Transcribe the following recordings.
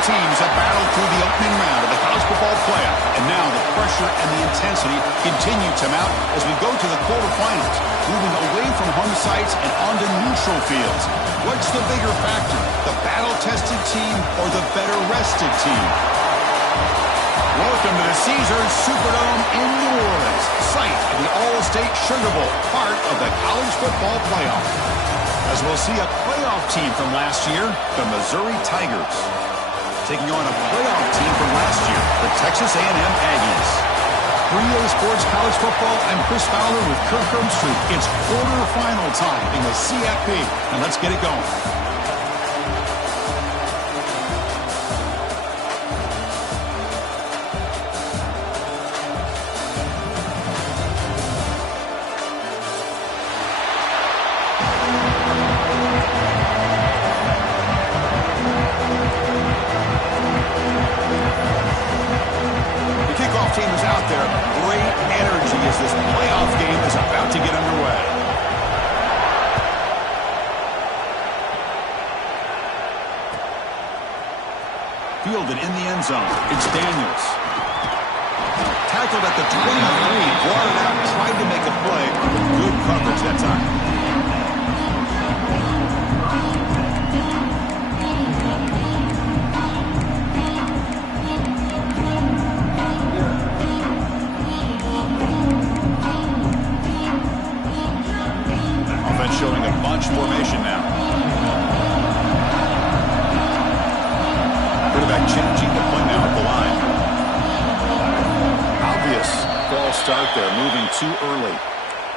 teams have battled through the opening round of the college football playoff, and now the pressure and the intensity continue to mount as we go to the quarterfinals, moving away from home sites and onto neutral fields. What's the bigger factor, the battle-tested team or the better-rested team? Welcome to the Caesars Superdome in New Orleans, site of the All-State Sugar Bowl, part of the college football playoff. As we'll see a playoff team from last year, the Missouri Tigers, taking on a playoff team from last year, the Texas A&M Aggies. For EA Sports College Football, I'm Chris Fowler with Kirk Herbstreit. It's quarterfinal time in the CFP, and let's get it going. Team is out there. Great energy as this playoff game is about to get underway. Fielded in the end zone. It's Daniels. Tackled at the 23. Brought it out, tried to make a play. Good coverage that time. Showing a bunch formation now. Quarterback changing the play now at the line. Obvious false start there, moving too early.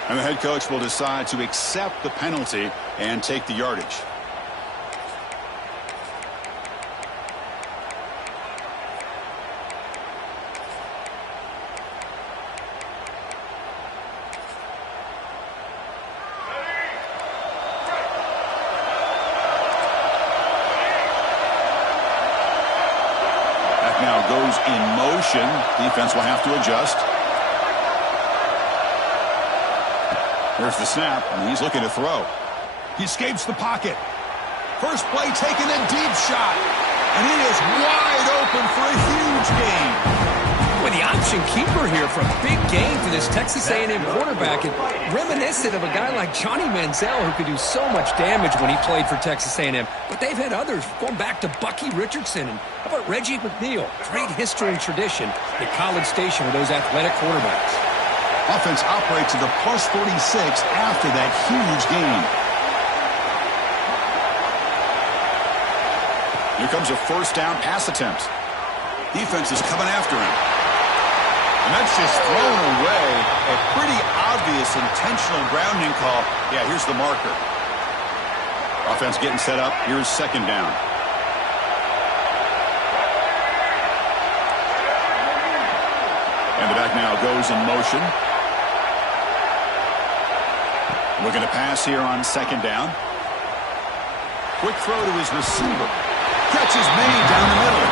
And the head coach will decide to accept the penalty and take the yardage. Now goes in motion. Defense will have to adjust. There's the snap, and he's looking to throw. He escapes the pocket. First play taken, a deep shot. And he is wide open for a huge gain. With the option keeper here for a big gain for this Texas A&M quarterback, and reminiscent of a guy like Johnny Manziel who could do so much damage when he played for Texas A&M. But they've had others going back to Bucky Richardson and how about Reggie McNeil? Great history and tradition at College Station with those athletic quarterbacks. Offense operates to the plus 46 after that huge gain. Here comes a first down pass attempt. Defense is coming after him. And that's just thrown away. A pretty obvious intentional grounding call. Yeah, here's the marker. Offense getting set up. Here's second down. And the back now goes in motion. Looking to pass here on second down. Quick throw to his receiver. Catch is made down the middle.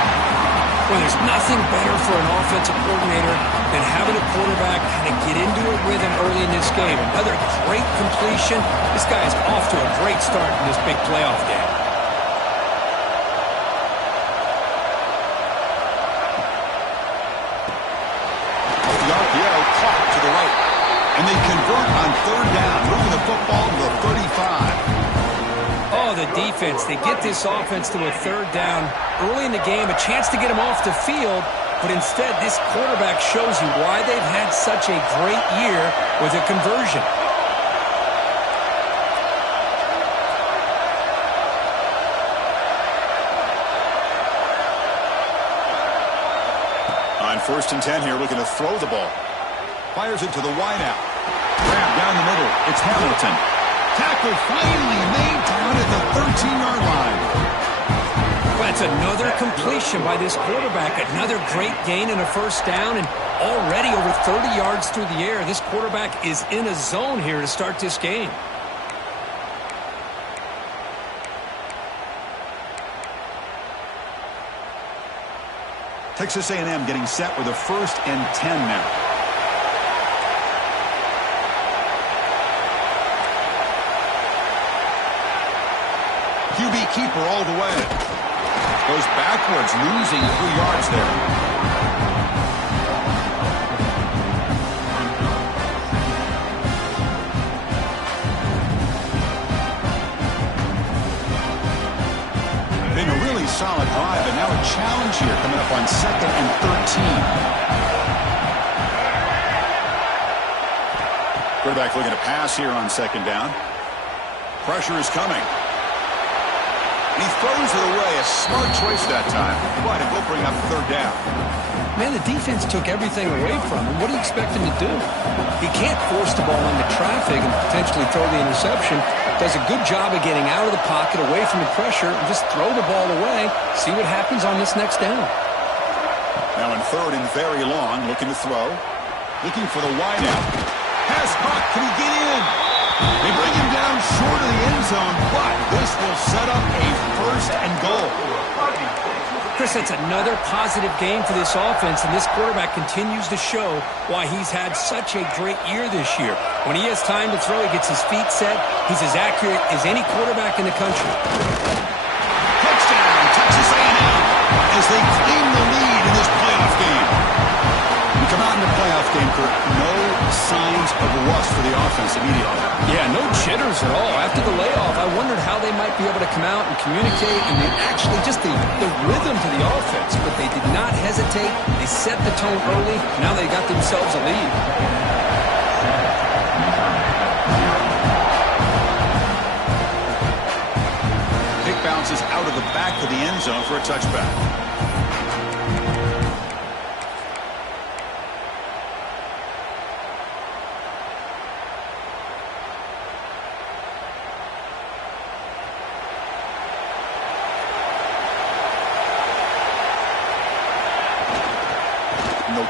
Well, there's nothing better for an offensive coordinator than having a quarterback kind of get into a rhythm early in this game. Another great completion. This guy is off to a great start in this big playoff game. Off the RPO, clock to the right. And they convert on third down, moving the football to the 35. Oh, the defense. They get this offense to a third down early in the game, a chance to get him off the field, but instead this quarterback shows you why they've had such a great year with a conversion. On 1st and 10 here, looking to throw the ball. Fires it to the wideout. Grab down the middle. It's Hamilton. Tackle finally made down at the 13-yard line. Well, that's another completion by this quarterback. Another great gain and a first down, and already over 30 yards through the air. This quarterback is in a zone here to start this game. Texas A&M getting set with a 1st and 10 now. QB keeper all the way. Goes backwards, losing 3 yards there. Been a really solid drive, and now a challenge here coming up on 2nd and 13. Quarterback looking to pass here on 2nd down. Pressure is coming. He throws it away. A smart choice that time. But it will bring up 3rd down. Man, the defense took everything away from him. What do you expect him to do? He can't force the ball into traffic and potentially throw the interception. Does a good job of getting out of the pocket, away from the pressure, and just throw the ball away. See what happens on this next down. Now in 3rd and very long, looking to throw. Looking for the wideout. Pass caught. Can he get in? They bring him down short of the end zone, but this will set up a 1st and goal. Chris, that's another positive game for this offense, and this quarterback continues to show why he's had such a great year this year. When he has time to throw, he gets his feet set. He's as accurate as any quarterback in the country. Touchdown, Texas A&M, as they claim the lead in this playoff game. We come out in the playoff game, Kurt, no signs of rust for the offense immediately. Yeah, no jitters at all. After the layoff, I wondered how they might be able to come out and communicate and actually just the rhythm to the offense. But they did not hesitate. They set the tone early. Now they got themselves a lead. Pick bounces out of the back of the end zone for a touchback.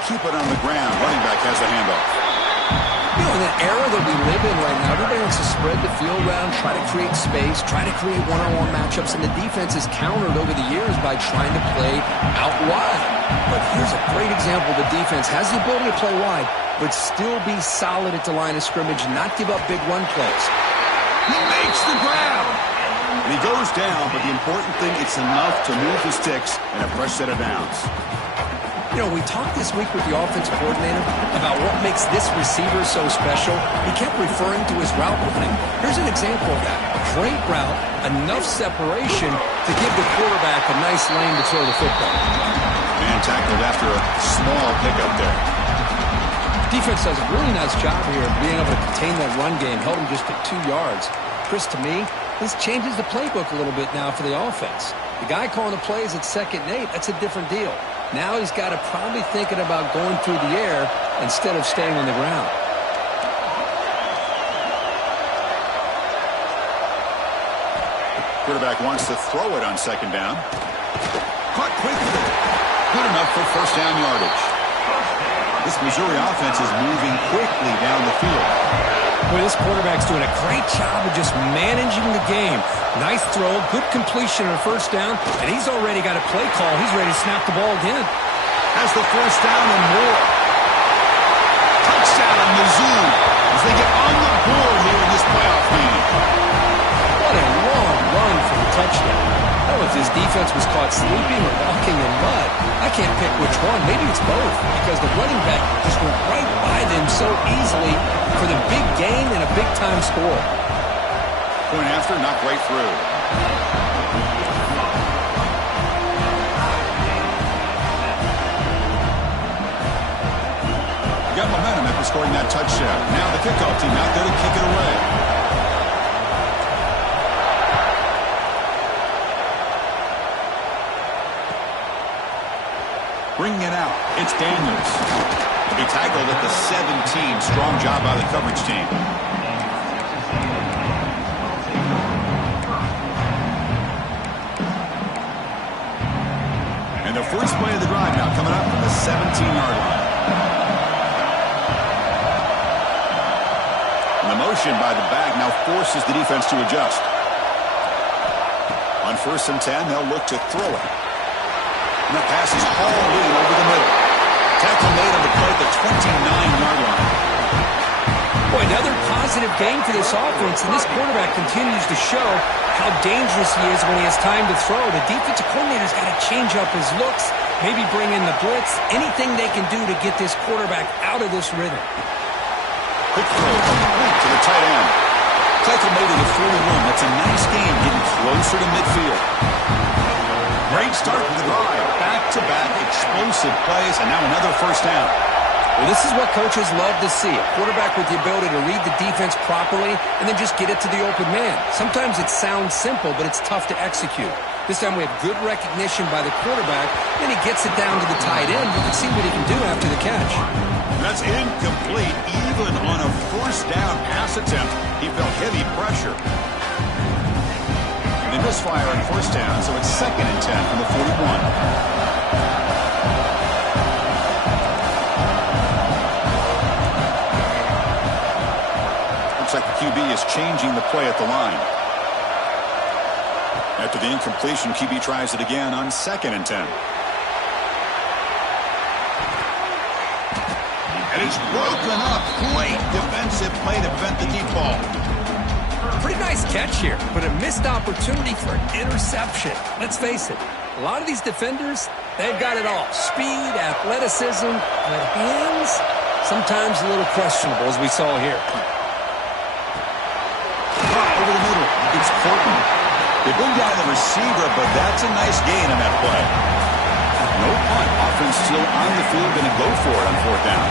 Keep it on the ground. Running back has the handoff. You know, in the era that we live in right now, everybody wants to spread the field around, try to create space, try to create one-on-one matchups, and the defense is countered over the years by trying to play out wide. But here's a great example. The defense has the ability to play wide, but still be solid at the line of scrimmage and not give up big run plays. He makes the grab. And he goes down, but the important thing, it's enough to move the sticks and a fresh set of downs. You know, we talked this week with the offensive coordinator about what makes this receiver so special. He kept referring to his route running. Here's an example of that. Great route, enough separation to give the quarterback a nice lane to throw the football. Man tackled after a small pickup there. Defense does a really nice job here of being able to contain that run game, held him just at 2 yards. Chris, to me, this changes the playbook a little bit now for the offense. The guy calling the plays at 2nd and 8, that's a different deal. Now he's got to probably thinking about going through the air instead of staying on the ground. Quarterback wants to throw it on 2nd down. Caught quickly. Good enough for 1st down yardage. This Missouri offense is moving quickly down the field. Boy, this quarterback's doing a great job of just managing the game. Nice throw, good completion on 1st down, and he's already got a play call. He's ready to snap the ball again. Has the 1st down and more. Touchdown, Mizzou, as they get on the board here in this playoff game. What a long run for the touchdown. I don't know if this defense was caught sleeping or walking in mud. I can't pick which one. Maybe it's both, because the running back just went right by them so easily for the big gain and a big-time score. Point after, knocked right through. Got momentum after scoring that touchdown. Now the kickoff team out there to kick it away. Bringing it out, it's Daniels. He tackled at the 17. Strong job by the coverage team. And the first play of the drive now coming up from the 17-yard line. And the motion by the back now forces the defense to adjust. On 1st and 10, they'll look to throw it. And the pass is hauled in over the middle. Tackle made on the play at the 29-yard line. Boy, another positive game for this offense, and this quarterback continues to show how dangerous he is when he has time to throw. The defensive coordinator's got to change up his looks, maybe bring in the blitz, anything they can do to get this quarterback out of this rhythm. Quick throw complete to the tight end. Tackle made at the 41. That's a nice game, getting closer to midfield. Great start to the drive. Back-to-back explosive plays, and now another first down. Well, this is what coaches love to see. A quarterback with the ability to read the defense properly and then just get it to the open man. Sometimes it sounds simple, but it's tough to execute. This time we have good recognition by the quarterback, then he gets it down to the tight end. You can see what he can do after the catch. That's incomplete. Even on a first down pass attempt, he felt heavy pressure. And they misfire on first down, so it's 2nd and 10 from the 41. Looks like the QB is changing the play at the line. After the incompletion, QB tries it again on 2nd and 10. And it's broken up. Great defensive play to prevent the deep ball. Pretty nice catch here, but a missed opportunity for an interception. Let's face it, a lot of these defenders, they've got it all. Speed, athleticism, but hands, sometimes a little questionable, as we saw here. Over the middle, it's Portland. They bring down the receiver, but that's a nice gain on that play. No punt. Offense still on the field, going to go for it on 4th down.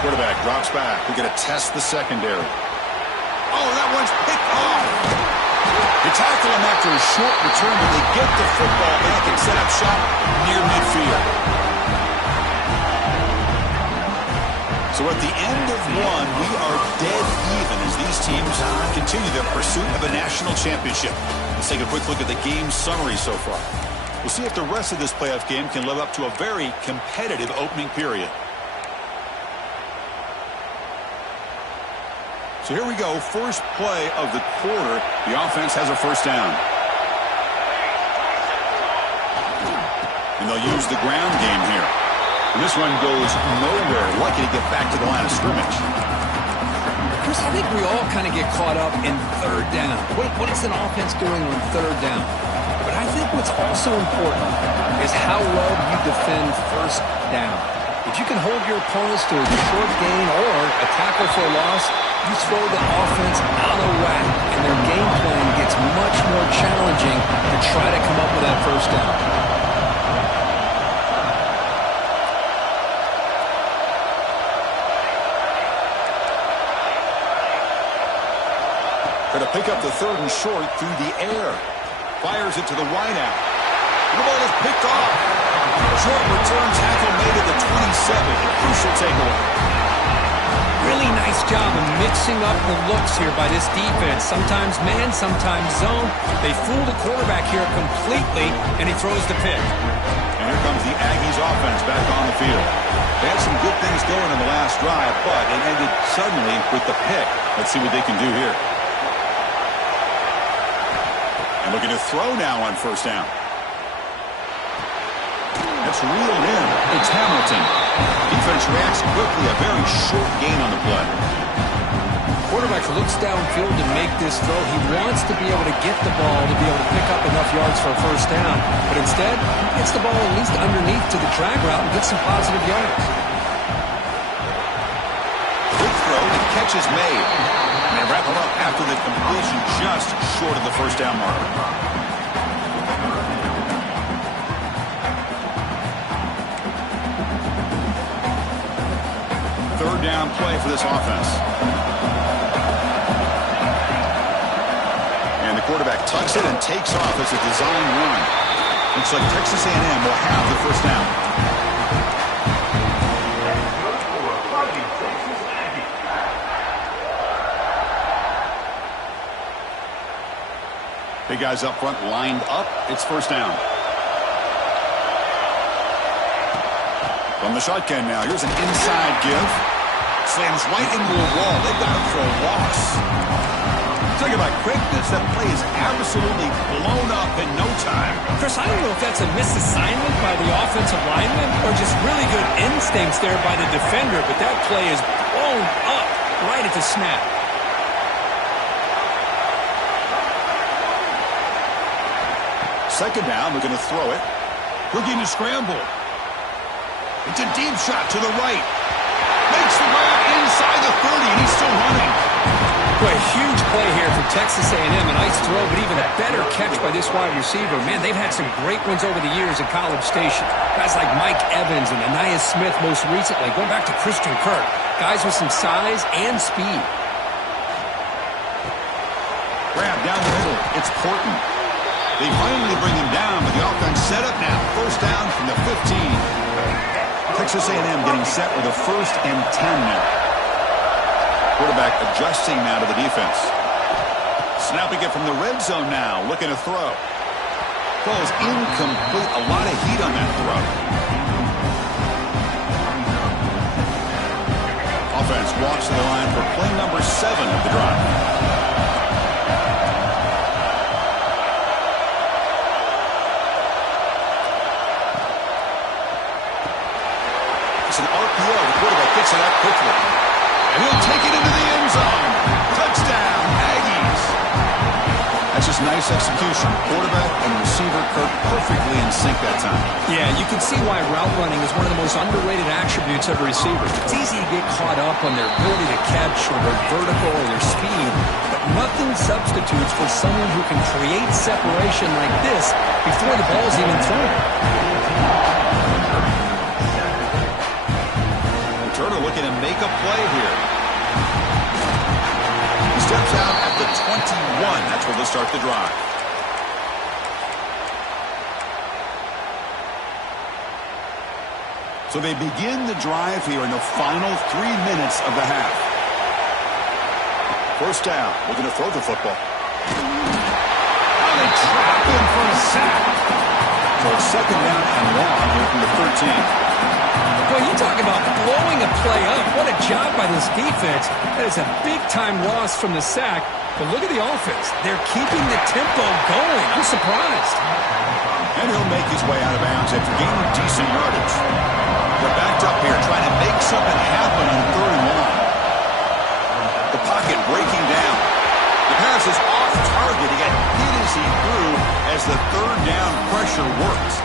Quarterback drops back. We're going to test the secondary. Oh, that one's picked off. They tackle him after a short return, but they get the football back and set up shop near midfield. So at the end of one, we are dead even as these teams continue their pursuit of a national championship. Let's take a quick look at the game summary so far. We'll see if the rest of this playoff game can live up to a very competitive opening period. So here we go, first play of the quarter. The offense has a first down. And they'll use the ground game here. And this run goes nowhere. Lucky to get back to the line of scrimmage. Chris, I think we all kind of get caught up in 3rd down. What is an offense doing on 3rd down? But I think what's also important is how well you defend first down. If you can hold your opponents to a short gain or a tackle for a loss, you throw the offense out of whack, and their game plan gets much more challenging to try to come up with that first down. Going to pick up the 3rd and short through the air. Fires it to the wideout. The ball is picked off. Short return tackle made at the 27. A crucial takeaway. Really nice job of mixing up the looks here by this defense. Sometimes man, sometimes zone. They fool the quarterback here completely, and he throws the pick. And here comes the Aggies offense back on the field. They had some good things going in the last drive, but it ended suddenly with the pick. Let's see what they can do here. And looking to throw now on first down. That's reeled in. It's Hamilton. Defense reacts quickly. A very short gain on the play. Quarterback looks downfield to make this throw. He wants to be able to get the ball to be able to pick up enough yards for a first down. But instead, he gets the ball at least underneath to the drag route and gets some positive yards. Quick throw. The catch is made. And they wrap it up after the completion just short of the first down marker. Third down play for this offense. And the quarterback tucks it and takes off as a design run. Looks like Texas A&M will have the first down. Big guys up front lined up. It's first down. From the shotgun now. Here's an inside give. Slams right into a wall. They've got him for a loss. Talk about quickness. That play is absolutely blown up in no time. Chris, I don't know if that's a misassignment by the offensive lineman or just really good instincts there by the defender, but that play is blown up right at the snap. Second down, we're going to throw it. Looking to scramble. It's a deep shot to the right. Makes the grab inside the 30, and he's still running. Boy, a huge play here for Texas A&M. A nice throw, but even a better catch by this wide receiver. Man, they've had some great ones over the years at College Station. Guys like Mike Evans and Anais Smith most recently, going back to Christian Kirk. Guys with some size and speed. Grab down the middle. It's Porton. They finally bring him down, but the offense set up now. First down from the 15. Texas A&M getting set with a 1st and 10 now. Quarterback adjusting now to the defense. Snapping it from the red zone now. Looking to throw. Falls incomplete. A lot of heat on that throw. Offense walks to the line for play number 7 of the drive. It's an RPO. The quarterback picks it up quickly. And he'll take it into the end zone. Touchdown, Aggies. That's just nice execution. Quarterback and receiver Kirk perfectly in sync that time. Yeah, you can see why route running is one of the most underrated attributes of a receiver. It's easy to get caught up on their ability to catch or their vertical or their speed, but nothing substitutes for someone who can create separation like this before the ball's even thrown. Turner looking to make a play here. He steps out at the 21. That's where they'll start the drive. So they begin the drive here in the final 3 minutes of the half. First down. We're going to throw the football. Oh, they trap him for a sack. So it's second down and long here from the 13. Well, you talk about blowing a play up. What a job by this defense. That is a big-time loss from the sack. But look at the offense. They're keeping the tempo going. I'm surprised. And he'll make his way out of bounds after gaining decent yardage. They're backed up here trying to make something happen on 3rd and long. The pocket breaking down. The pass is off target. He got hit as he threw as the 3rd down pressure works.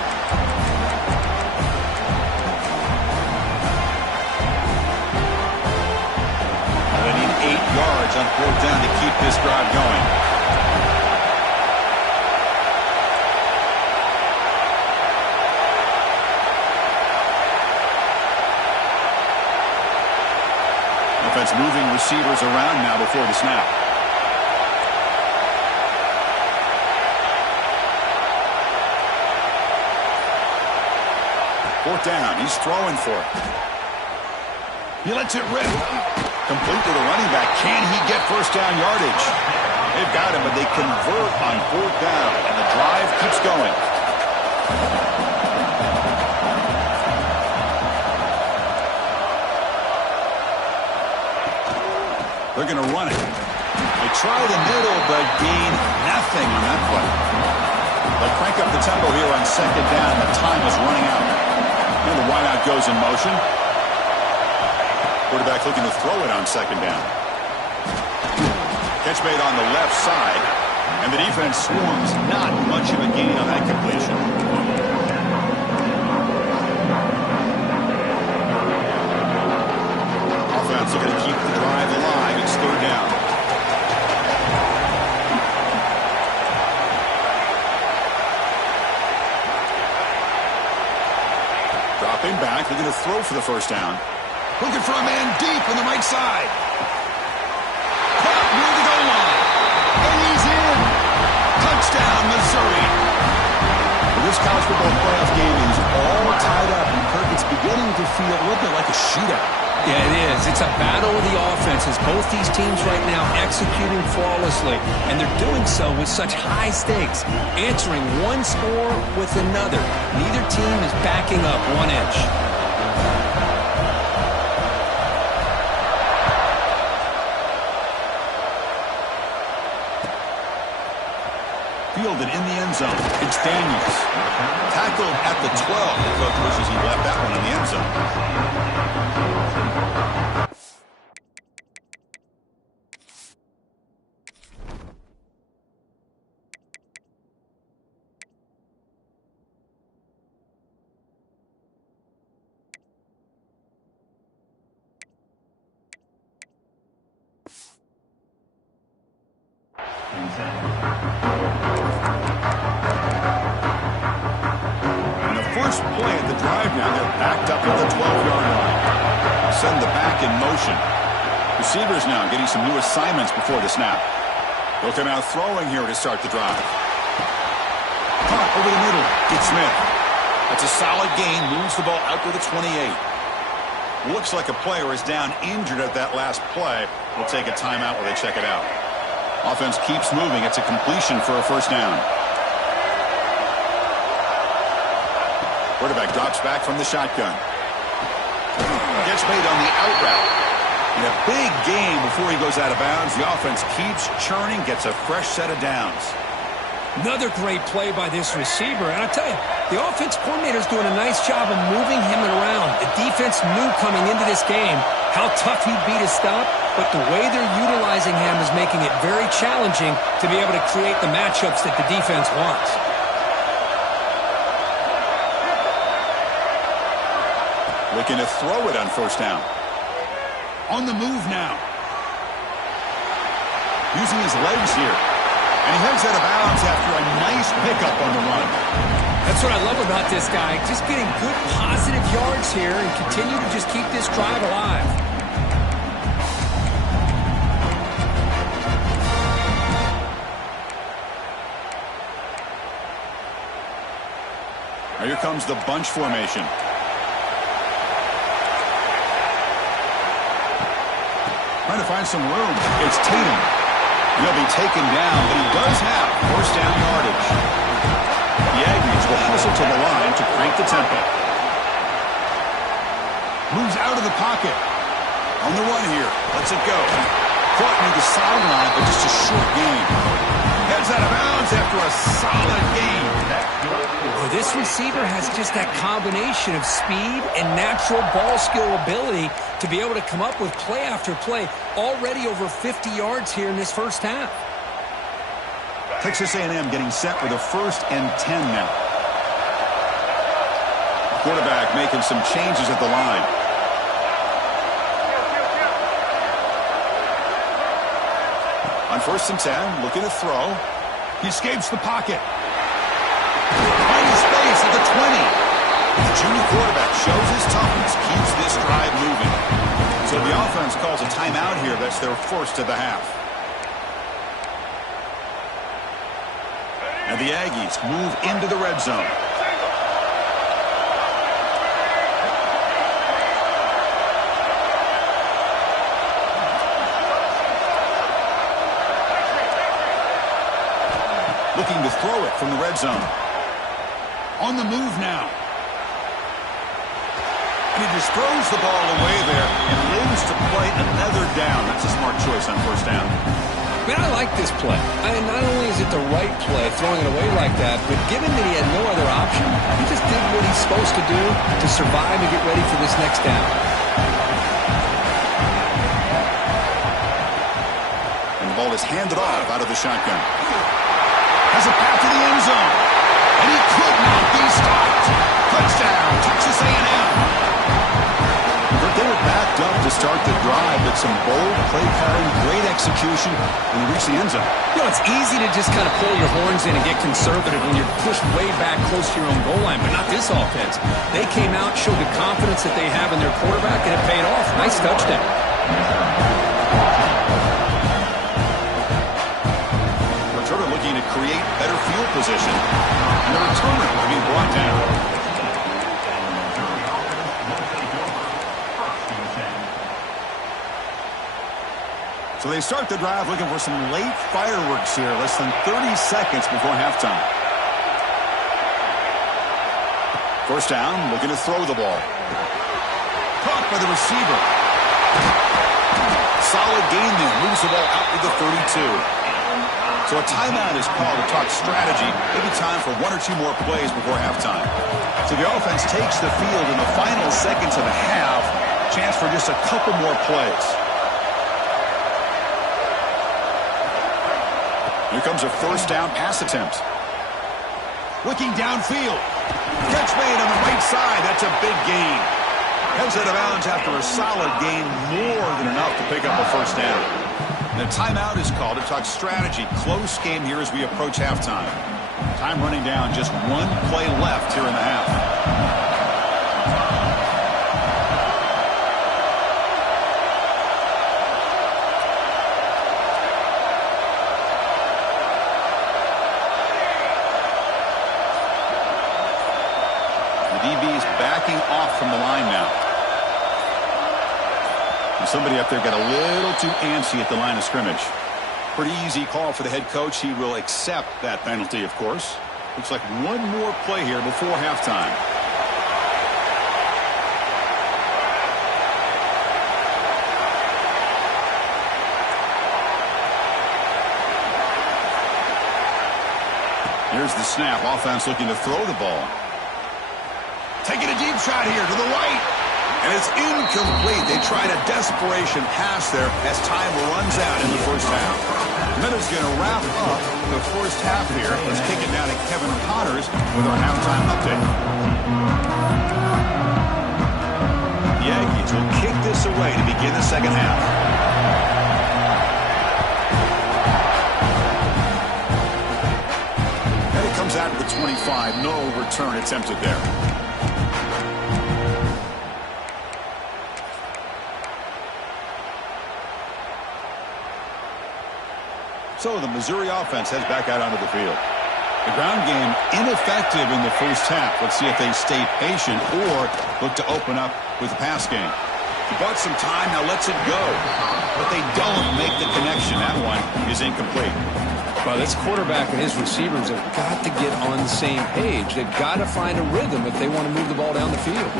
They need 8 yards on 4th down to keep this drive going. Offense moving receivers around now before the snap. Fourth down. He's throwing for it. He lets it rip. Complete to the running back. Can he get first down yardage? They've got him, but they convert on 4th down, and the drive keeps going. They're going to run it. They try the middle, but gain nothing on that play. They'll crank up the tempo here on 2nd down. The time is running out. And the wideout goes in motion. Quarterback looking to throw it on 2nd down. Catch made on the left side. And the defense swarms. Not much of a gain on that completion. Offense looking to keep the drive alive. It's 3rd down. Dropping back. Looking to throw for the first down. Looking for a man deep on the right side. Caught near the goal line. And he's in. Touchdown, Missouri. Well, this college football playoff game is all tied up, and Kirk, it's beginning to feel a little bit like a shootout. Yeah, it is. It's a battle of the offenses. Both these teams right now executing flawlessly, and they're doing so with such high stakes, answering one score with another. Neither team is backing up 1 inch. fielded in the end zone. It's Daniels. Tackled at the 12. The coach wishes he left that one in the end zone. And the first play of the drive now, they're backed up at the 12-yard line. Send the back in motion. Receivers now getting some new assignments before the snap. They'll come out throwing here to start the drive. Caught over the middle. It's Smith. That's a solid gain. Moves the ball out to the 28. Looks like a player is down injured at that last play. We'll take a timeout while they check it out. Offense keeps moving. It's a completion for a first down. Quarterback drops back from the shotgun. Gets made on the out route. In a big game before he goes out of bounds, the offense keeps churning, gets a fresh set of downs. Another great play by this receiver. And I'll tell you, the offense coordinator is doing a nice job of moving him around. The defense knew coming into this game how tough he'd be to stop, but the way they're utilizing him is making it very challenging to be able to create the matchups that the defense wants. Looking to throw it on first down. On the move now. Using his legs here. And he heads out of bounds after a nice pickup on the run. That's what I love about this guy. Just getting good positive yards here and continue to just keep this drive alive. Now here comes the bunch formation. Trying to find some room. It's Tatum. He'll be taken down, but he does have first down yardage. The Aggies will hustle to the line to crank the tempo. Moves out of the pocket. On the run here. Lets it go. Caught near the sideline, but just a short gain. Heads out of bounds after a solid gain. Well, this receiver has just that combination of speed and natural ball skill ability to be able to come up with play after play. Already over 50 yards here in this first half. Texas A&M getting set for the 1st and 10 now. Quarterback making some changes at the line. On 1st and 10, looking to throw. He escapes the pocket. Finding space at the 20. The junior quarterback shows his toughness, keeps this drive moving. So the offense calls a timeout here. That's their first of the half. And the Aggies move into the red zone. Looking to throw it from the red zone. On the move now. And he just throws the ball away there and lives to play another down. That's a smart choice on first down. Man, I like this play. I mean, not only is it the right play, throwing it away like that, but given that he had no other option, he just did what he's supposed to do to survive and get ready for this next down. And the ball is handed off out of the shotgun. Has a path to the end zone. And he could not be stopped. Touchdown, Texas A&M. They were backed up to start the drive, but some bold play calling, great execution, and they reached the end zone. You know, it's easy to just kind of pull your horns in and get conservative when you're pushed way back close to your own goal line, but not this offense. They came out, showed the confidence that they have in their quarterback, and it paid off. Nice touchdown. Returner looking to create better field position, and the returner being brought down. So they start the drive looking for some late fireworks here, less than 30 seconds before halftime. First down, looking to throw the ball. Caught by the receiver. Solid gain there, moves the ball out to the 32. So a timeout is called to talk strategy. Maybe time for one or two more plays before halftime. So the offense takes the field in the final seconds of the half. Chance for just a couple more plays. Here comes a first down pass attempt. Looking downfield. Catch made on the right side. That's a big gain. Heads out of bounds after a solid gain, more than enough to pick up a first down. The timeout is called to talk strategy. Close game here as we approach halftime. Time running down, just one play left here in the half. The DB is backing off from the line now. And somebody up there got a little too antsy at the line of scrimmage. Pretty easy call for the head coach. He will accept that penalty, of course. Looks like one more play here before halftime. Here's the snap. Offense looking to throw the ball. Taking a deep shot here to the right. And it's incomplete. They tried a desperation pass there as time runs out in the first half. And that is going to wrap up the first half here. Let's kick it down to Kevin Connors with our halftime update. The Yankees will kick this away to begin the second half. And it comes out to the 25. No return attempted there. So the Missouri offense heads back out onto the field. The ground game ineffective in the first half. Let's see if they stay patient or look to open up with the pass game. He bought some time, now lets it go. But they don't make the connection. That one is incomplete. Well, this quarterback and his receivers have got to get on the same page. They've got to find a rhythm if they want to move the ball down the field.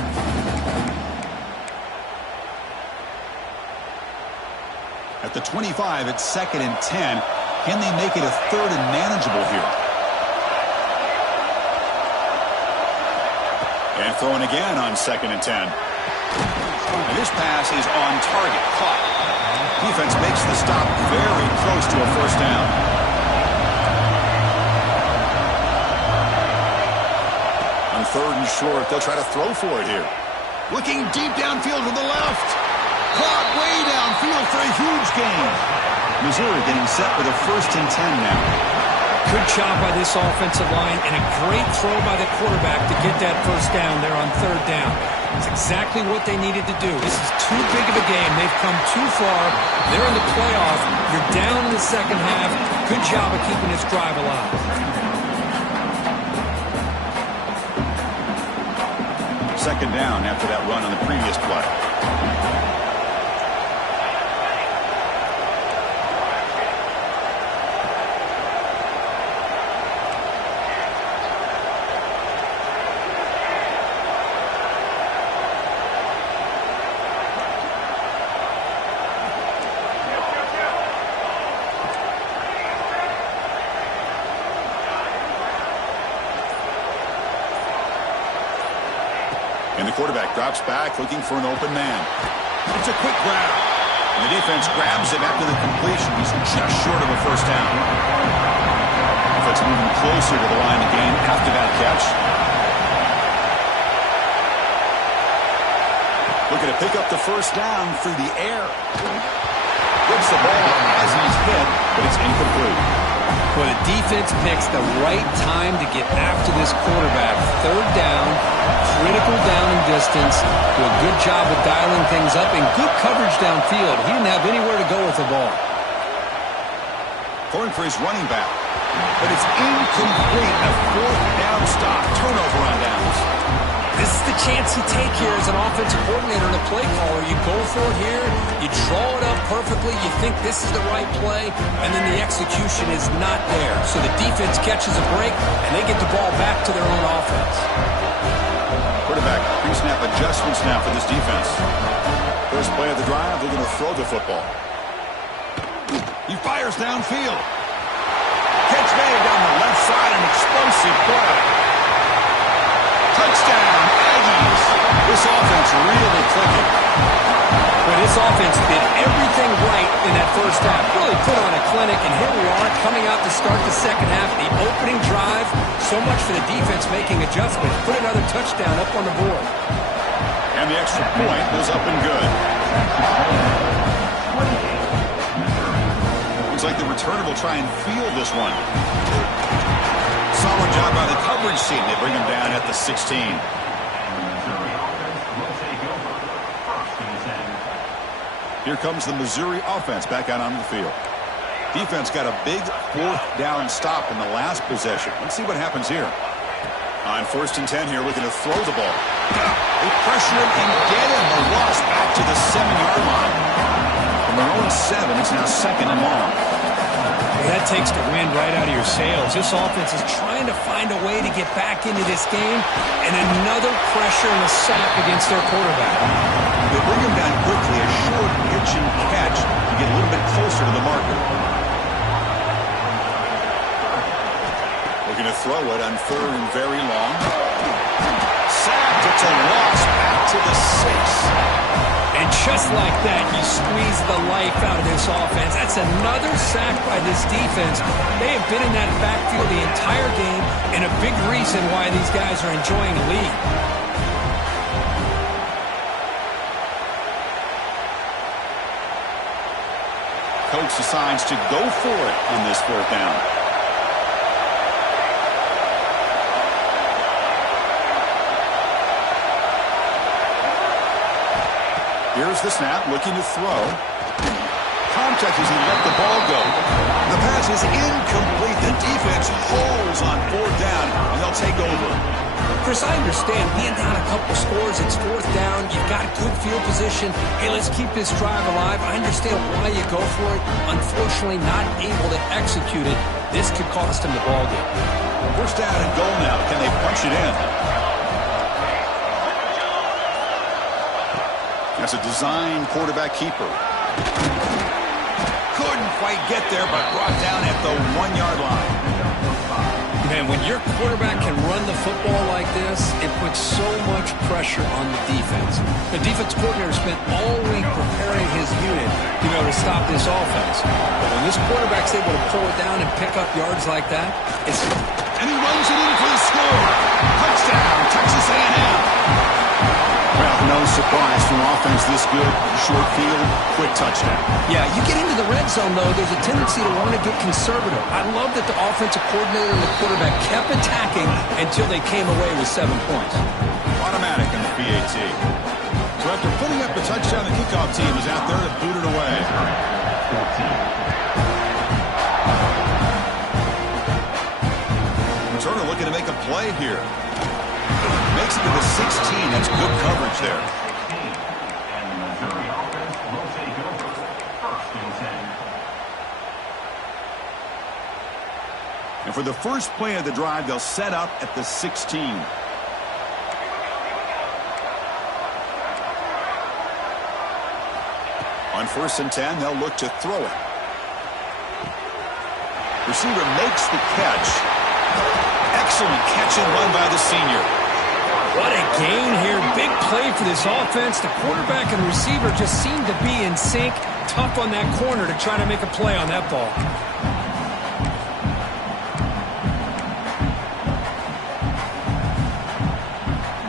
At the 25, it's 2nd and 10. Can they make it a 3rd and manageable here? And throwing again on 2nd and 10. And this pass is on target. Caught. Defense makes the stop very close to a first down. On 3rd and short, they'll try to throw for it here. Looking deep downfield to the left. Caught way downfield for a huge gain. Missouri getting set with a 1st and 10 now. Good job by this offensive line and a great throw by the quarterback to get that first down there on 3rd down. It's exactly what they needed to do. This is too big of a game. They've come too far. They're in the playoff. You're down in the second half. Good job of keeping this drive alive. Second down after that run on the previous play. And the quarterback drops back, looking for an open man. It's a quick grab. And the defense grabs him after the completion. He's just short of a first down. Offense moving closer to the line of game after that catch. Looking to pick up the first down through the air. Gets the ball as he's hit, but it's incomplete. Well, the defense picks the right time to get after this quarterback. 3rd down, critical down and distance. Do a good job of dialing things up and good coverage downfield. He didn't have anywhere to go with the ball. Going for his running back. But it's incomplete. A 4th down stop. Turnover on downs. This is the chance you take here as an offensive coordinator and a play caller. You go for it here, you draw it up perfectly, you think this is the right play, and then the execution is not there. So the defense catches a break, and they get the ball back to their own offense. Quarterback pre-snap adjustments now for this defense. First play of the drive, they're going to throw the football. He fires downfield. Impressive play. Touchdown, Aggies. This offense really clicking. Well, this offense did everything right in that first half. Really put on a clinic, and here we are coming out to start the second half. The opening drive, so much for the defense making adjustments. Put another touchdown up on the board. And the extra point was up and good. Looks like the returner will try and field this one. Solid job by the coverage team. They bring him down at the 16. Here comes the Missouri offense back out onto the field. Defense got a big fourth down stop in the last possession. Let's see what happens here. On 1st and 10 here, looking to throw the ball. They pressure him and get him. A loss back to the 7-yard line. From their own 7, it's now 2nd and long. That takes the wind right out of your sails. This offense is trying to find a way to get back into this game, and another pressure and a sack against their quarterback. They bring him down quickly, a short pitch and catch to get a little bit closer to the marker. Looking to throw it on 3rd and very long. Sacked. It's a loss back to the 6. And just like that, you squeeze the life out of this offense. That's another sack by this defense. They have been in that backfield the entire game, and a big reason why these guys are enjoying the lead. Coach decides to go for it on this 4th down. Here's the snap, looking to throw. Contact as he let the ball go. The pass is incomplete. The defense holds on 4th down, and they'll take over. Chris, I understand being down a couple scores, it's 4th down, you've got good field position. Hey, let's keep this drive alive. I understand why you go for it. Unfortunately, not able to execute it. This could cost him the ball game. 1st down and goal now. Can they punch it in? That's a design quarterback keeper. Couldn't quite get there, but brought down at the 1-yard line. Man, when your quarterback can run the football like this, it puts so much pressure on the defense. The defense coordinator spent all week preparing his unit, to stop this offense. But when this quarterback's able to pull it down and pick up yards like that, it's... And he runs it in for the score. Touchdown, Texas A&M. Well, no surprise from offense this good. Short field, quick touchdown. Yeah, you get into the red zone, though, there's a tendency to want to get conservative. I love that the offensive coordinator and the quarterback kept attacking until they came away with 7 points. Automatic in the PAT. So after putting up the touchdown, the kickoff team is out there to boot it away. Turner looking to make a play here. Makes it to the 16. That's good coverage there. And for the first play of the drive, they'll set up at the 16. On 1st and 10, they'll look to throw it. Receiver makes the catch. Excellent catch and run by the senior. What a gain here. Big play for this offense. The quarterback and receiver just seem to be in sync. Tough on that corner to try to make a play on that ball.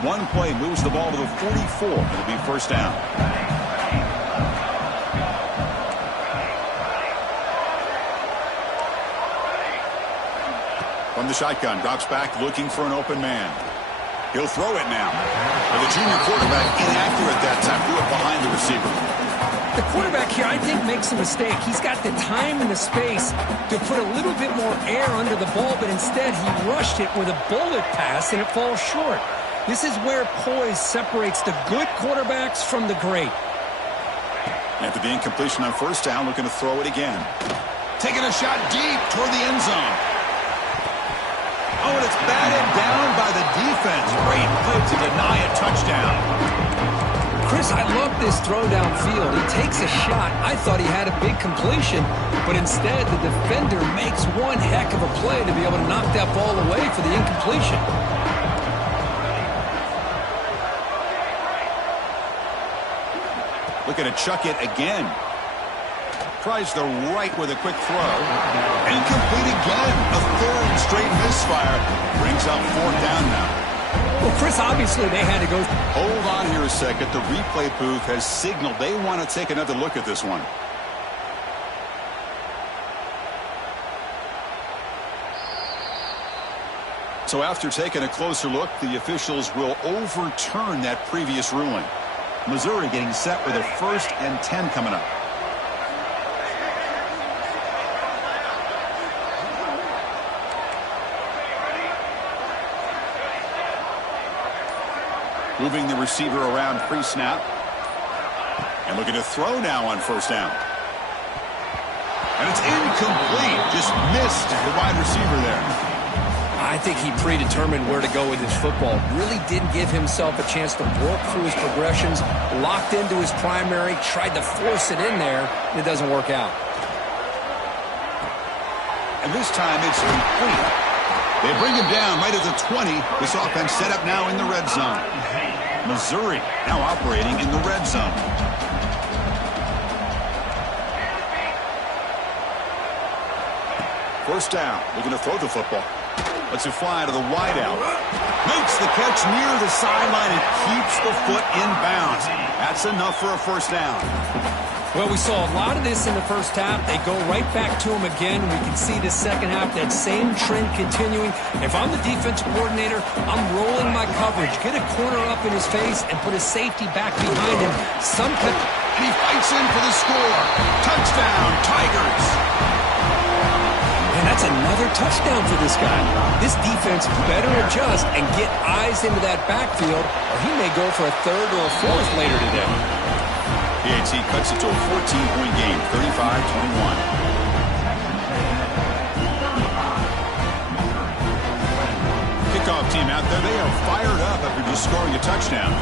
One play moves the ball to the 44. It'll be 1st down. From the shotgun, drops back looking for an open man. He'll throw it now. And the junior quarterback inaccurate that time. Threw it behind the receiver. The quarterback here, I think, makes a mistake. He's got the time and the space to put a little bit more air under the ball, but instead he rushed it with a bullet pass, and it falls short. This is where poise separates the good quarterbacks from the great. After the incompletion on 1st down, looking to throw it again. Taking a shot deep toward the end zone. Oh, and it's batted down by the defense. Great play to deny a touchdown. Chris, I love this throw downfield. He takes a shot. I thought he had a big completion, but instead the defender makes one heck of a play to be able to knock that ball away for the incompletion. Looking to chuck it again. Tries the right with a quick throw. Incomplete again. A third straight misfire. Brings up 4th down now. Well, Chris, obviously they had to go. Hold on here a second. The replay booth has signaled they want to take another look at this one. So after taking a closer look, the officials will overturn that previous ruling. Missouri getting set with a 1st and 10 coming up. Moving the receiver around pre-snap. And looking to throw now on 1st down. And it's incomplete. Just missed the wide receiver there. I think he predetermined where to go with his football. Really didn't give himself a chance to work through his progressions. Locked into his primary. Tried to force it in there. And it doesn't work out. And this time it's complete. They bring him down right at the 20. This offense set up now in the red zone. Missouri now operating in the red zone. First down. Looking to throw the football. Lets it fly to the wideout. Makes the catch near the sideline and keeps the foot in bounds. That's enough for a 1st down. Well, we saw a lot of this in the first half. They go right back to him again. We can see the second half, that same trend continuing. If I'm the defensive coordinator, I'm rolling my coverage. Get a corner up in his face and put a safety back behind him. And he fights in for the score. Touchdown, Tigers. And that's another touchdown for this guy. This defense better adjust and get eyes into that backfield, or he may go for a 3rd or a 4th later today. PAT cuts it to a 14-point game, 35-21. Kickoff team out there, they are fired up after just scoring a touchdown.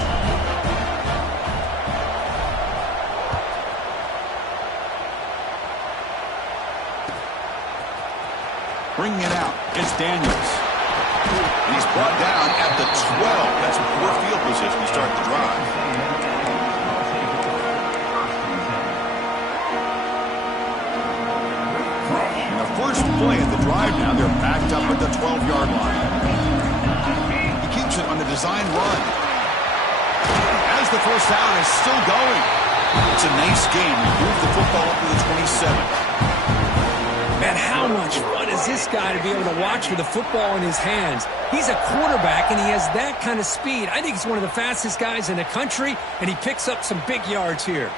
Bringing it out, it's Daniels. And he's brought down at the 12. That's poor field position to start the drive. First play at the drive now. They're backed up at the 12-yard line. He keeps it on the design run. As the first down is still going. It's a nice game. We move the football up to the 27. Man, how much fun is this guy to be able to watch with the football in his hands? He's a quarterback, and he has that kind of speed. I think he's one of the fastest guys in the country, and he picks up some big yards here.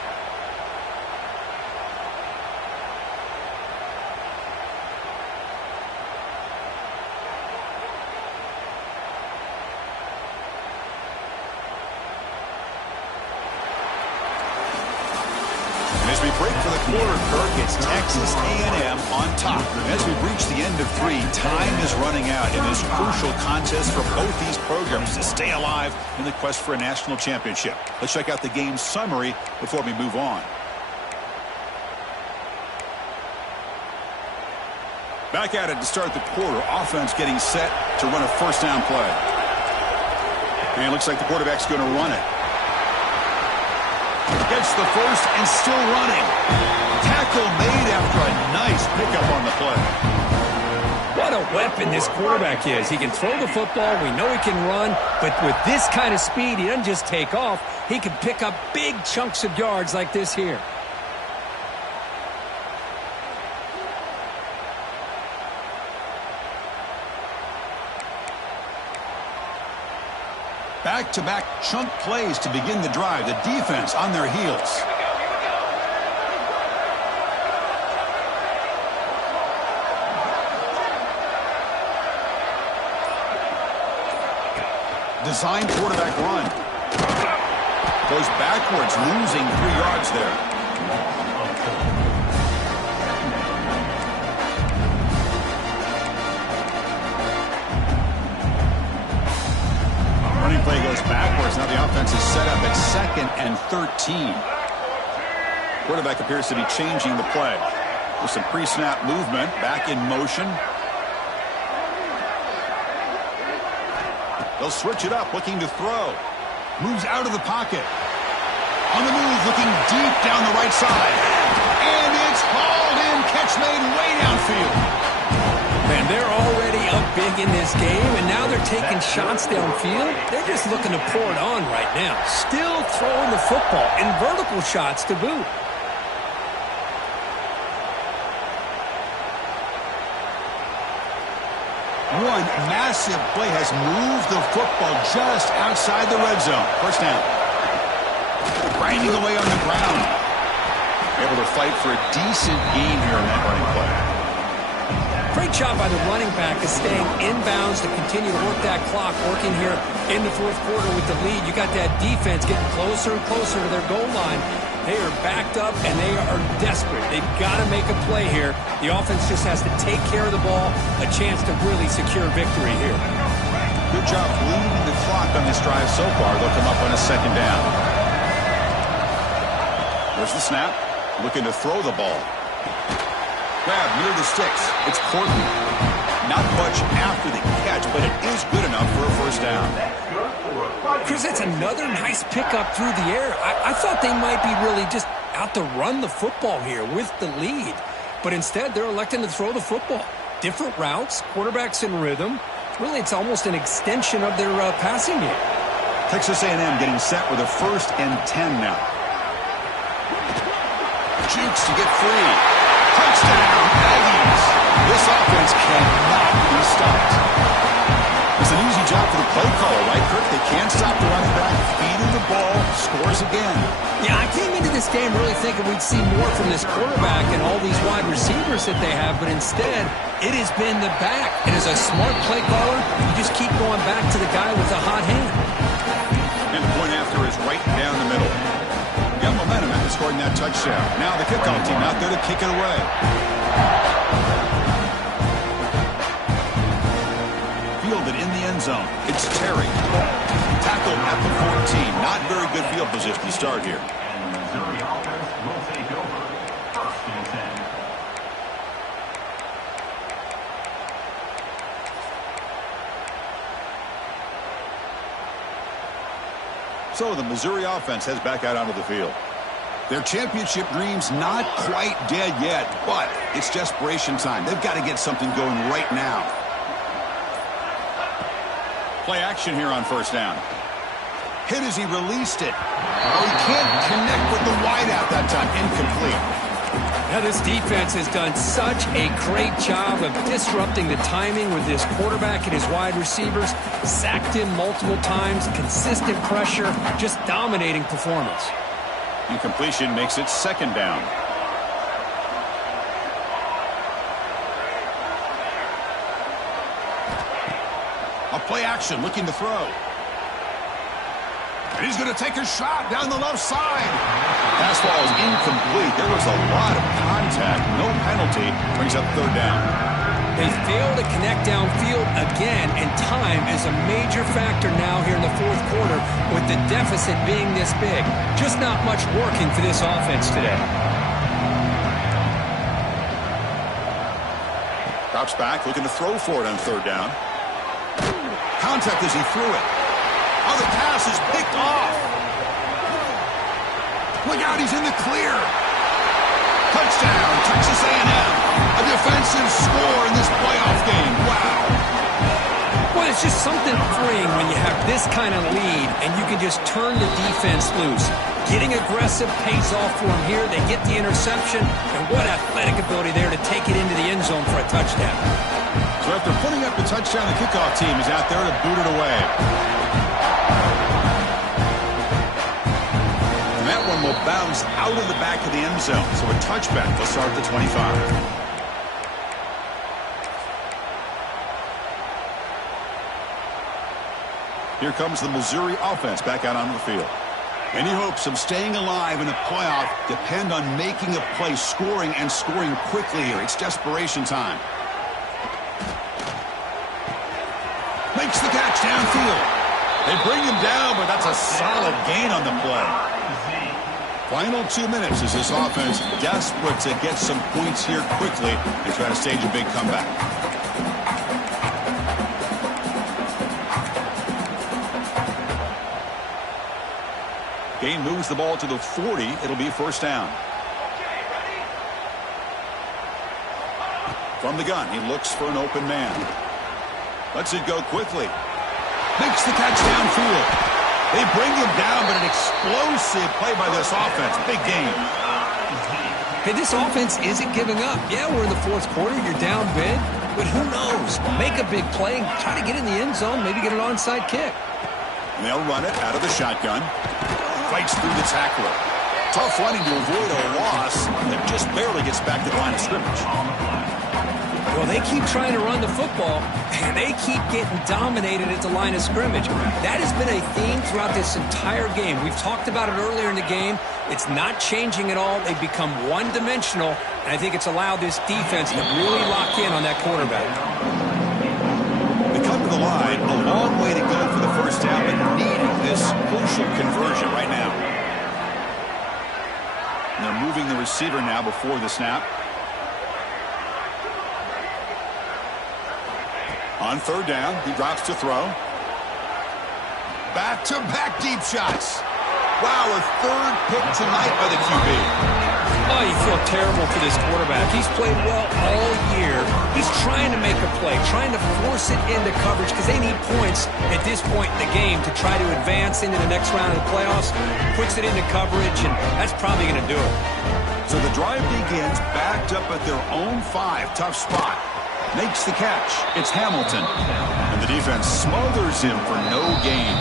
As we break for the quarter, Kirk, it's Texas A&M on top. As we reach the end of 3, time is running out in this crucial contest for both these programs to stay alive in the quest for a national championship. Let's check out the game summary before we move on. Back at it to start the quarter. Offense getting set to run a 1st down play. And it looks like the quarterback's going to run it. Gets the first and still running. Tackle made after a nice pickup on the play. What a weapon this quarterback is. He can throw the football. We know he can run. But with this kind of speed, he doesn't just take off. He can pick up big chunks of yards like this here. Back-to-back chunk plays to begin the drive. The defense on their heels. Design quarterback run. Goes backwards, losing 3 yards there. play goes backwards. Now the offense is set up at 2nd and 13. Quarterback appears to be changing the play. With some pre-snap movement, back in motion. They'll switch it up, looking to throw. Moves out of the pocket. On the move, looking deep down the right side. And it's hauled in. Catch made way downfield. Man, they're already up big in this game, and now they're taking shots downfield. They're just looking to pour it on right now. Still throwing the football, and vertical shots to boot. One massive play has moved the football just outside the red zone. First down. Grinding away on the ground. Able to fight for a decent gain here in that running play. Great job by the running back of staying inbounds to continue to work that clock, working here in the fourth quarter with the lead. You got that defense getting closer and closer to their goal line. They are backed up, and they are desperate. They've got to make a play here. The offense just has to take care of the ball, a chance to really secure victory here. Good job bleeding the clock on this drive so far. They'll come up on a second down. There's the snap. Looking to throw the ball. Grab near the sticks. It's Courtney. Not much after the catch, but it is good enough for a first down. Chris, that's another nice pickup through the air. I thought they might be really just out to run the football here with the lead. But instead, they're electing to throw the football. Different routes, quarterbacks in rhythm. Really, it's almost an extension of their passing game. Texas A&M getting set with a 1st and 10 now. Jukes to get free. Touchdown, Aggies. This offense cannot be stopped. It's an easy job for the play caller, right, Kirk? They can't stop the running back, feed him the ball, scores again. Yeah, I came into this game really thinking we'd see more from this quarterback and all these wide receivers that they have, but instead, it has been the back. And as a smart play caller, you just keep going back to the guy with the hot hand. And the point after is right down the middle. Got momentum after scoring that touchdown. Now the kickoff team out there to kick it away. Fielded in the end zone. It's Terry. Tackled at the 14. Not very good field position to start here. So the Missouri offense heads back out onto the field. Their championship dreams not quite dead yet, but it's desperation time. They've got to get something going right now. Play action here on first down. Hit as he released it. Oh, he can't connect with the wideout that time. Incomplete. Now, this defense has done such a great job of disrupting the timing with this quarterback and his wide receivers. Sacked him multiple times, consistent pressure, just dominating performance. Incompletion makes it second down. A play action, looking to throw. And he's going to take a shot down the left side. Fastball is incomplete. There was a lot of contact. No penalty. Brings up third down. They fail to connect downfield again, and time is a major factor now here in the fourth quarter with the deficit being this big. Just not much working for this offense today. Drops back, looking to throw for it on third down. Contact as he threw it. Oh, the pass is picked off. Look out, he's in the clear. Touchdown, Texas A&M. A defensive score in this playoff game. Wow. Well, it's just something freeing when you have this kind of lead and you can just turn the defense loose. Getting aggressive pays off for them here. They get the interception, and what athletic ability there to take it into the end zone for a touchdown. So after putting up the touchdown, the kickoff team is out there to boot it away. And that one will bounce out of the back of the end zone. So a touchback will start at the 25. Here comes the Missouri offense back out onto the field. Any hopes of staying alive in a playoff depend on making a play, scoring, and scoring quickly here. It's desperation time. Makes the catch downfield. They bring him down, but that's a solid gain on the play. Final 2 minutes as this offense desperate to get some points here quickly and try to stage a big comeback. Gain moves the ball to the 40. It'll be first down. From the gun, he looks for an open man. Lets it go quickly. Makes the catch downfield. They bring him down, but an explosive play by this offense. Big game. Hey, this offense isn't giving up. Yeah, we're in the fourth quarter. You're down big. But who knows? Make a big play and try to get in the end zone, maybe get an onside kick. And they'll run it out of the shotgun. Fights through the tackler. Tough running to avoid a loss that just barely gets back to the line of scrimmage. Well, they keep trying to run the football, and they keep getting dominated at the line of scrimmage. That has been a theme throughout this entire game. We've talked about it earlier in the game. It's not changing at all. They've become one-dimensional, and I think it's allowed this defense to really lock in on that quarterback. They come to the line, a long way to go for the first down, but needing this crucial conversion right now. And they're moving the receiver now before the snap. On third down, he drops to throw. Back-to-back deep shots. Wow, a third pick tonight by the QB. Oh, you feel terrible for this quarterback. He's played well all year. He's trying to make a play, trying to force it into coverage because they need points at this point in the game to try to advance into the next round of the playoffs. Puts it into coverage, and that's probably going to do it. So the drive begins backed up at their own 5. Tough spot. Makes the catch. It's Hamilton. And the defense smothers him for no gain.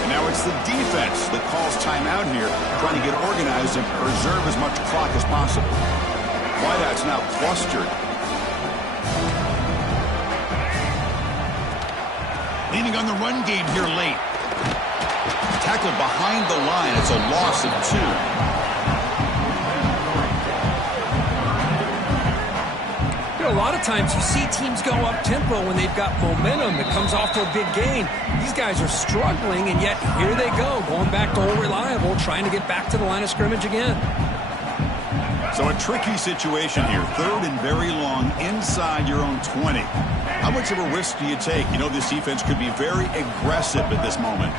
And now it's the defense that calls timeout here, trying to get organized and preserve as much clock as possible. Wideout's now clustered. Leaning on the run game here late. Tackled behind the line. It's a loss of 2. A lot of times you see teams go up-tempo when they've got momentum that comes off to a big gain. These guys are struggling, and yet here they go, going back to old reliable, trying to get back to the line of scrimmage again. So a tricky situation here. Third and very long inside your own 20. How much of a risk do you take? You know this defense could be very aggressive at this moment.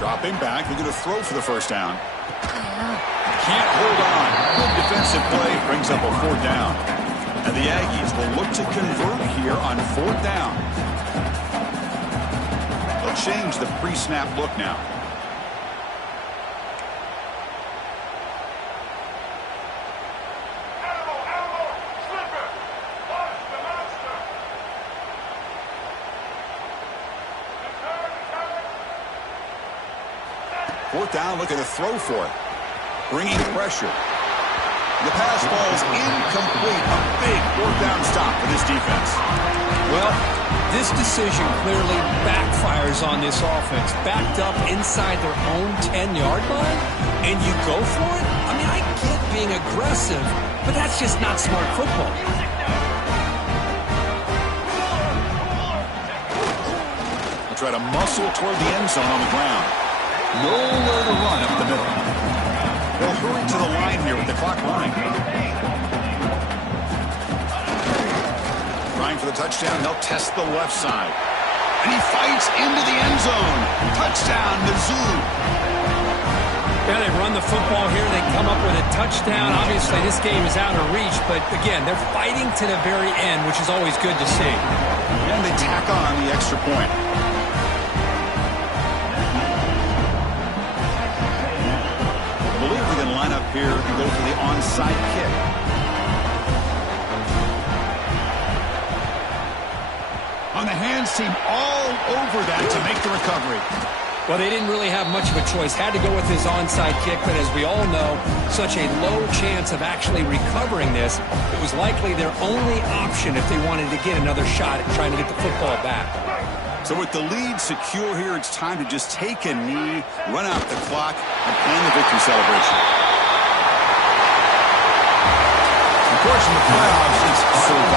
Dropping back, they're going to throw for the first down. Can't hold on. Good defensive play brings up a fourth down. And the Aggies will look to convert here on fourth down. They'll change the pre-snap look now. Fourth down, looking to throw for it. Bringing pressure. The pass falls incomplete. A big fourth down stop for this defense. Well, this decision clearly backfires on this offense. Backed up inside their own 10-yard line, and you go for it? I mean, I get being aggressive, but that's just not smart football. They'll try to muscle toward the end zone on the ground. Nowhere to run up the middle. They'll hurry to the line here with the clock running. Trying for the touchdown, they'll test the left side. And he fights into the end zone. Touchdown, Mizzou. Yeah, they run the football here. They come up with a touchdown. Obviously, this game is out of reach, but again, they're fighting to the very end, which is always good to see. And they tack on the extra point. Line up here and go for the onside kick. On the hands team all over that to make the recovery. Well, they didn't really have much of a choice. Had to go with his onside kick, but as we all know, such a low chance of actually recovering this. It was likely their only option if they wanted to get another shot at trying to get the football back. So with the lead secure here, it's time to just take a knee, run out the clock, and plan the victory celebration. Of course, in the playoffs, it's survival.